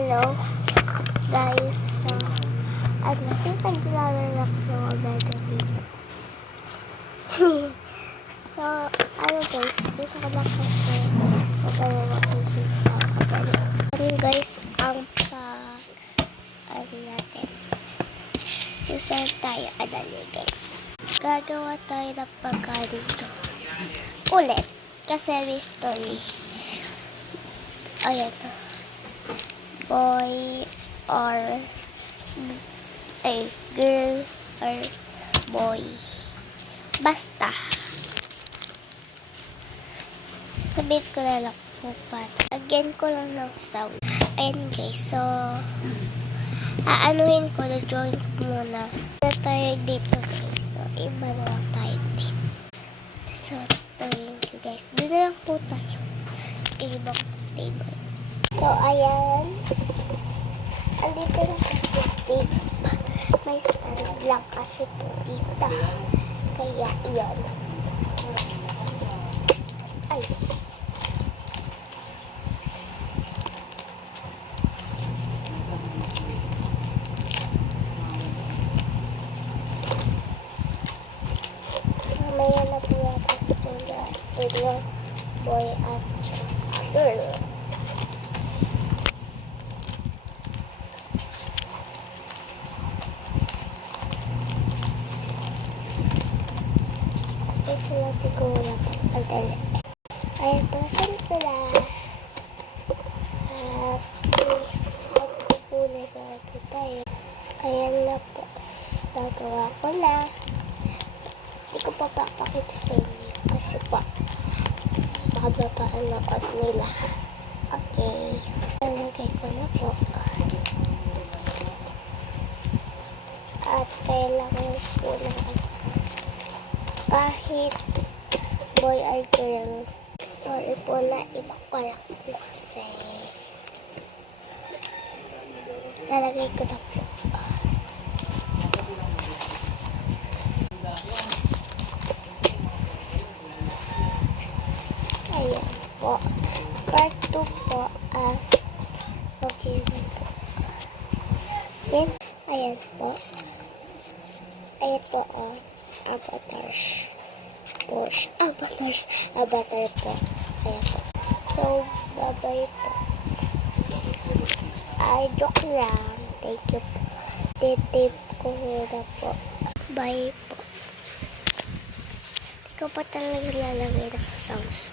Hello guys, so since naglalaro ako agad dito. So guys, gusto ko lang kasi maglalaro ako sa agad. Guys, ang natin. Susunod tayo adali guys. Gagawa tayo ng pagkain to. Ulit, kasi mystery. Ayan. Boy or girl or boy. Basta. Sabihin ko na lang po pa. Again ko lang ng sound. Ayan guys. So, aanuhin ko na join muna. Na tayo dito guys. So, iba na lang tayo dito. So, tawin ko guys. Doon na lang po tayo. Ibang table. So, ayan. Andito na kasi tape. May stand lang kasi po dito. Kaya, iyon. Ay. Mamaya na po yata sulat. Ito boy at girl. Susulati ko wala po. Pagdali. Ayan po. Saan sila? Magkukulay pa po tayo. Ayan na po. Nagawa ko na. Hindi ko pa papakita sa inyo. Kasi po, mabapanood nila. Okay. Nalagay ko na po. At kailangan po na kahit boy or girl. Sorry po na iba ko lang po kasi lalagay ko na po. Ayan po. Part 2 po. Okay na po. Yan. Ayan po. Ayan po avatars. Avatar po. Ayan po. So, bye-bye po. Ay, joke lang. Thank you po. Titip ko na po. Bye po. Ikaw pa talaga lalagay ng sounds.